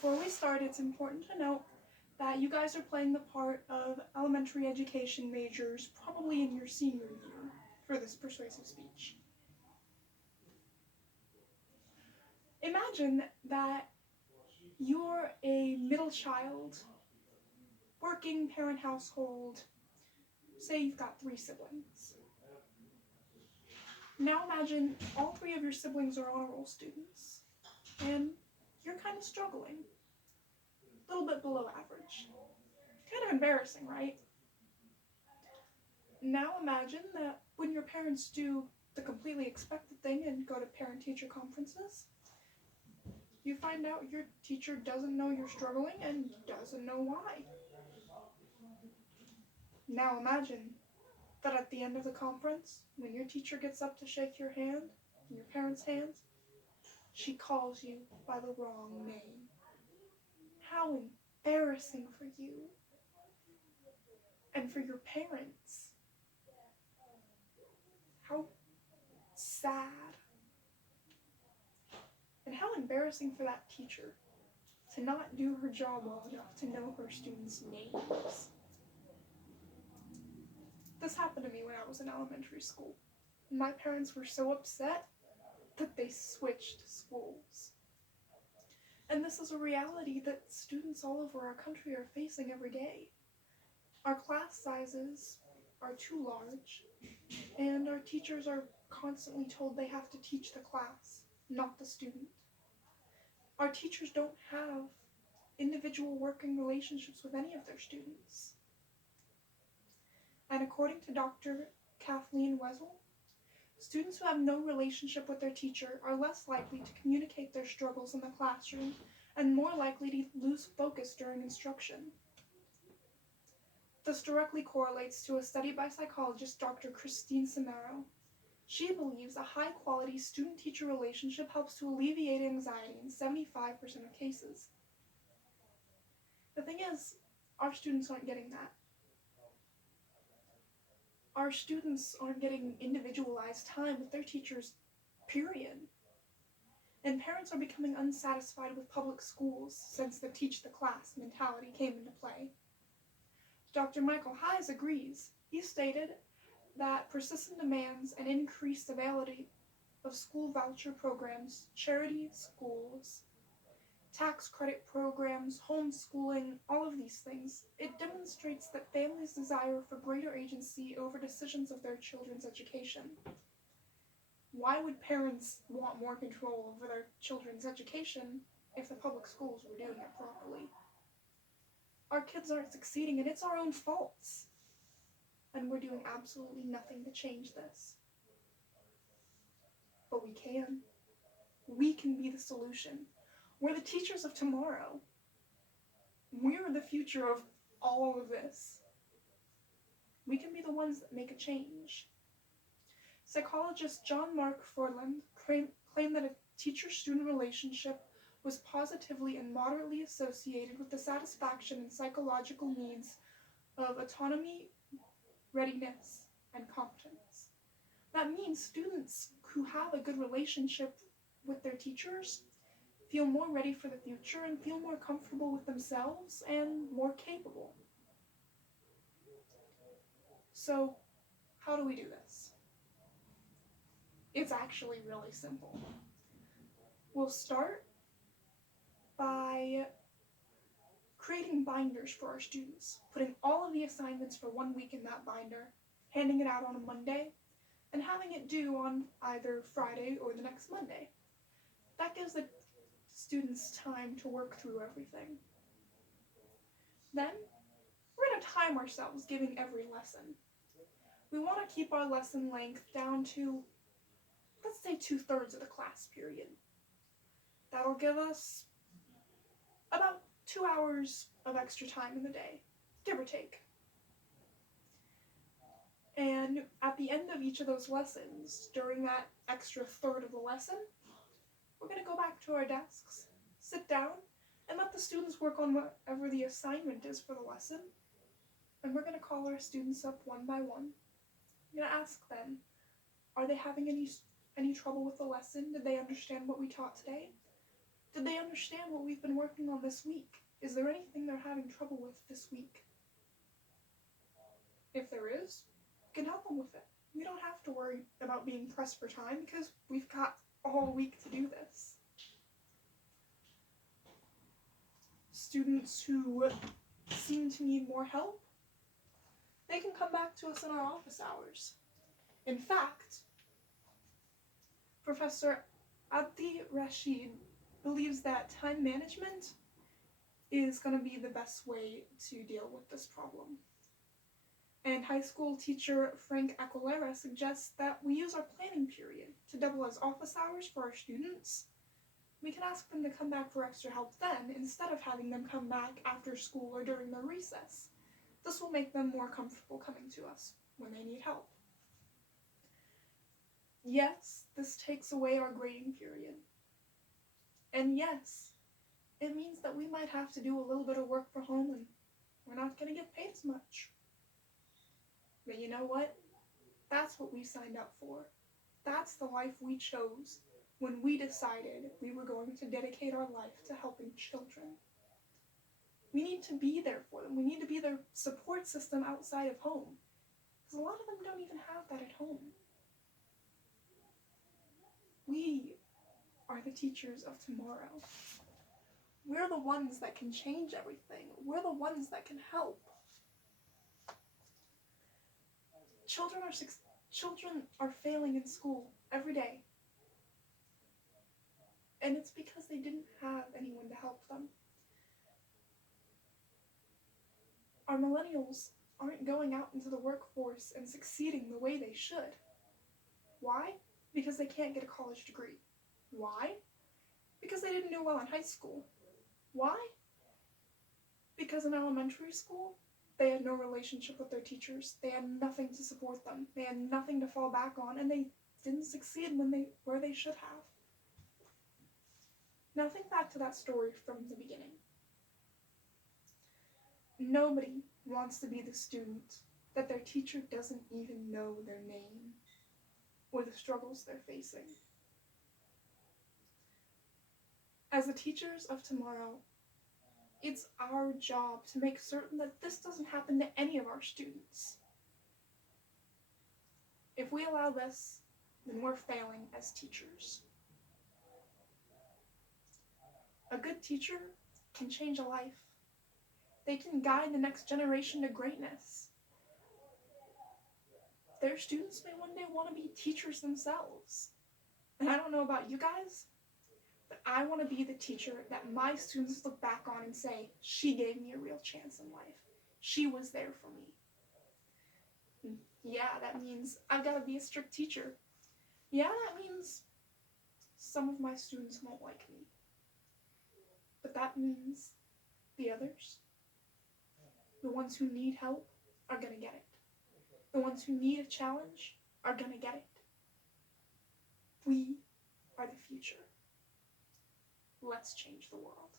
Before we start, it's important to note that you guys are playing the part of elementary education majors probably in your senior year for this persuasive speech. Imagine that you're a middle child, working parent household, say you've got 3 siblings. Now imagine all 3 of your siblings are honor roll students, and you're kind of struggling. A little bit below average. Kind of embarrassing, right? Now imagine that when your parents do the completely expected thing and go to parent-teacher conferences, you find out your teacher doesn't know you're struggling and doesn't know why. Now imagine that at the end of the conference, when your teacher gets up to shake your hand, your parents' hands, she calls you by the wrong name. How embarrassing for you and for your parents. How sad. And how embarrassing for that teacher to not do her job well enough to know her students' names. This happened to me when I was in elementary school. My parents were so upset that they switched schools. And this is a reality that students all over our country are facing every day. Our class sizes are too large, and our teachers are constantly told they have to teach the class, not the student. Our teachers don't have individual working relationships with any of their students. And according to Dr. Kathleen Wessel, students who have no relationship with their teacher are less likely to communicate their struggles in the classroom and more likely to lose focus during instruction. This directly correlates to a study by psychologist Dr. Christine Samaro. She believes a high-quality student-teacher relationship helps to alleviate anxiety in 75% of cases. The thing is, our students aren't getting that. Our students aren't getting individualized time with their teachers, period. And parents are becoming unsatisfied with public schools since the teach the class mentality came into play. Dr. Michael Hayes agrees. He stated that persistent demands and increased availability of school voucher programs, charity schools, tax credit programs, homeschooling, all of these things, it demonstrates that families desire for greater agency over decisions of their children's education. Why would parents want more control over their children's education if the public schools were doing it properly? Our kids aren't succeeding, and it's our own faults. And we're doing absolutely nothing to change this. But we can. We can be the solution. We're the teachers of tomorrow. We're the future of all of this. We can be the ones that make a change. Psychologist John Mark Fordland claimed that a teacher-student relationship was positively and moderately associated with the satisfaction and psychological needs of autonomy, readiness, and competence. That means students who have a good relationship with their teachers feel more ready for the future and feel more comfortable with themselves and more capable. So, how do we do this? It's actually really simple. We'll start by creating binders for our students, putting all of the assignments for 1 week in that binder, handing it out on a Monday, and having it due on either Friday or the next Monday. That gives the students time to work through everything. Then, we're going to time ourselves giving every lesson. We want to keep our lesson length down to, let's say, 2/3 of the class period. That'll give us about 2 hours of extra time in the day, give or take. And at the end of each of those lessons, during that extra third of the lesson, we're going to go back to our desks, sit down, and let the students work on whatever the assignment is for the lesson. And we're going to call our students up one by one. We're going to ask them, are they having any trouble with the lesson? Did they understand what we taught today? Did they understand what we've been working on this week? Is there anything they're having trouble with this week? If there is, we can help them with it. We don't have to worry about being pressed for time because we've got all week to do this. Students who seem to need more help, they can come back to us in our office hours. In fact, Professor Abdi Rashid believes that time management is going to be the best way to deal with this problem. And high school teacher Frank Aquilera suggests that we use our planning period to double as office hours for our students. We can ask them to come back for extra help then, instead of having them come back after school or during their recess. This will make them more comfortable coming to us when they need help. Yes, this takes away our grading period. And yes, it means that we might have to do a little bit of work from home and we're not going to get paid as much. But you know what? That's what we signed up for. That's the life we chose when we decided we were going to dedicate our life to helping children. We need to be there for them. We need to be their support system outside of home. Because a lot of them don't even have that at home. We are the teachers of tomorrow. We're the ones that can change everything. We're the ones that can help. Children are failing in school every day. And it's because they didn't have anyone to help them. Our millennials aren't going out into the workforce and succeeding the way they should. Why? Because they can't get a college degree. Why? Because they didn't do well in high school. Why? Because in elementary school, they had no relationship with their teachers. They had nothing to support them. They had nothing to fall back on, and they didn't succeed where they should have. Now think back to that story from the beginning. Nobody wants to be the student that their teacher doesn't even know their name or the struggles they're facing. As the teachers of tomorrow, it's our job to make certain that this doesn't happen to any of our students. If we allow this, then we're failing as teachers. A good teacher can change a life. They can guide the next generation to greatness. Their students may one day want to be teachers themselves. And I don't know about you guys, but I want to be the teacher that my students look back on and say, she gave me a real chance in life. She was there for me. Yeah, that means I've got to be a strict teacher. Yeah, that means some of my students won't like me. But that means the others, the ones who need help, are going to get it. The ones who need a challenge are going to get it. We are the future. Let's change the world.